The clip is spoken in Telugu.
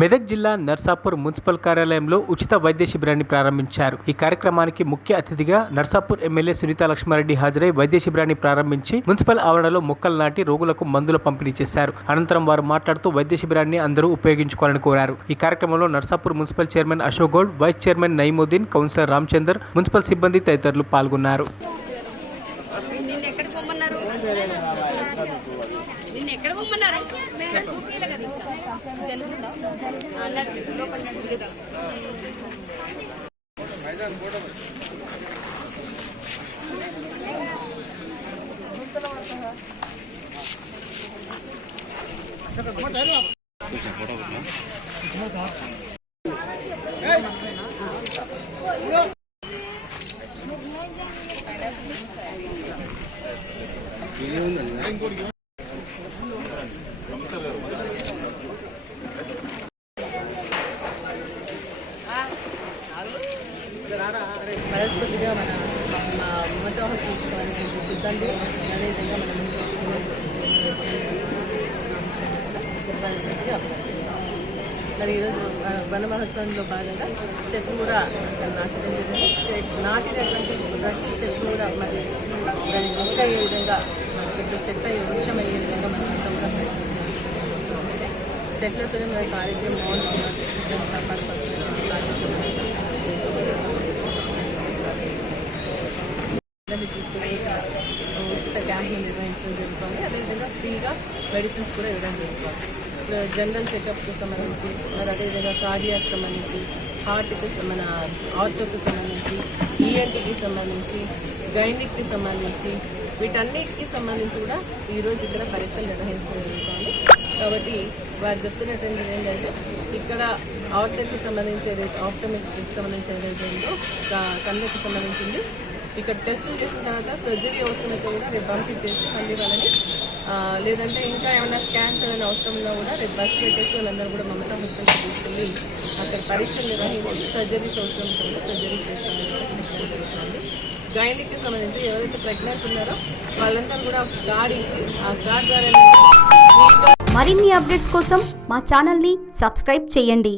మెదక్ జిల్లా నర్సాపూర్ మున్సిపల్ కార్యాలయంలో ఉచిత వైద్య శిబిరాన్ని ప్రారంభించారు. ఈ కార్యక్రమానికి ముఖ్య అతిథిగా నర్సాపూర్ ఎమ్మెల్యే సునీతా లక్ష్మారెడ్డి హాజరై వైద్య శిబిరాన్ని ప్రారంభించి మున్సిపల్ ఆవరణలో మొక్కలు నాటి రోగులకు మందుల పంపిణీ చేశారు. అనంతరం వారు మాట్లాడుతూ వైద్య శిబిరాన్ని అందరూ ఉపయోగించుకోవాలని కోరారు. ఈ కార్యక్రమంలో Narsapur municipal chairman Ashok Goud, vice chairman Nayeemuddin, councillor Ramachander, municipal సిబ్బంది తదితరులు పాల్గొన్నారు. మనస్ఫూర్తిగా మన మమతా హాస్పిటల్ సిబ్బంది అదేవిధంగా మన మనస్ఫూర్తిగా అభినందిస్తాం. మరి ఈరోజు వన మహోత్సవంలో భాగంగా చెట్లు కూడా నాటడం జరిగింది. నాటినటువంటి ప్రతి చెట్లు కూడా మరి దానికి మొక్క అయ్యే విధంగా పెద్ద చెట్టు అయ్యే వృక్షం అయ్యే విధంగా మనం అంతా కూడా ప్రయత్నం చేస్తున్నాం. చెట్లతోనే మనకి ఆరోగ్యం బాగుంటుంది, చెట్లను కాపాడుకోవాల్సినటువంటి బాధ్యత తీసుకుని ఉచిత క్యాంపులు నిర్వహించడం జరుగుతుంది. అదేవిధంగా ఫ్రీగా మెడిసిన్స్ కూడా ఇవ్వడం జరుగుతుంది. ఇప్పుడు జనరల్ చెకప్కి సంబంధించి, మరి అదేవిధంగా కార్డియాకి సంబంధించి, హార్ట్కి మన ఆర్థోకి సంబంధించి, ఈఎన్టీకి సంబంధించి, గైనిక్కి సంబంధించి, వీటన్నిటికి సంబంధించి కూడా ఈరోజు ఇక్కడ పరీక్షలు నిర్వహించడం జరుగుతుంది. కాబట్టి వారు చెప్తున్నటువంటి ఏంటంటే ఇక్కడ ఆర్థోకి సంబంధించి ఏదైతే ఆప్టమిక్కి సంబంధించి ఏదైతే ఉందో కళ్ళకి సంబంధించింది ఇక్కడ టెస్టులు చేసిన తర్వాత సర్జరీ అవసరమైతే కూడా రేపు పంపించేసి మళ్ళీ వాళ్ళని లేదంటే ఇంకా ఏమైనా స్కాన్స్ ఏమైనా అవసరం ఉన్నా కూడా రేపు బస్సు పెట్టేసి వాళ్ళందరూ కూడా మమతా హాస్పిటల్కి తీసుకెళ్ళి అక్కడ పరీక్షలు నిర్వహించి సర్జరీస్ అవసరం ఉంటుందో సర్జరీస్ చేస్తామని కూడా చెప్పండి. గైనిక్కి సంబంధించి ఎవరైతే ప్రెగ్నెంట్ ఉన్నారో వాళ్ళందరూ కూడా కార్డు ఇచ్చి ఆ కార్డు ద్వారా మరిన్ని అప్డేట్స్ కోసం మా ఛానల్ని సబ్స్క్రైబ్ చేయండి.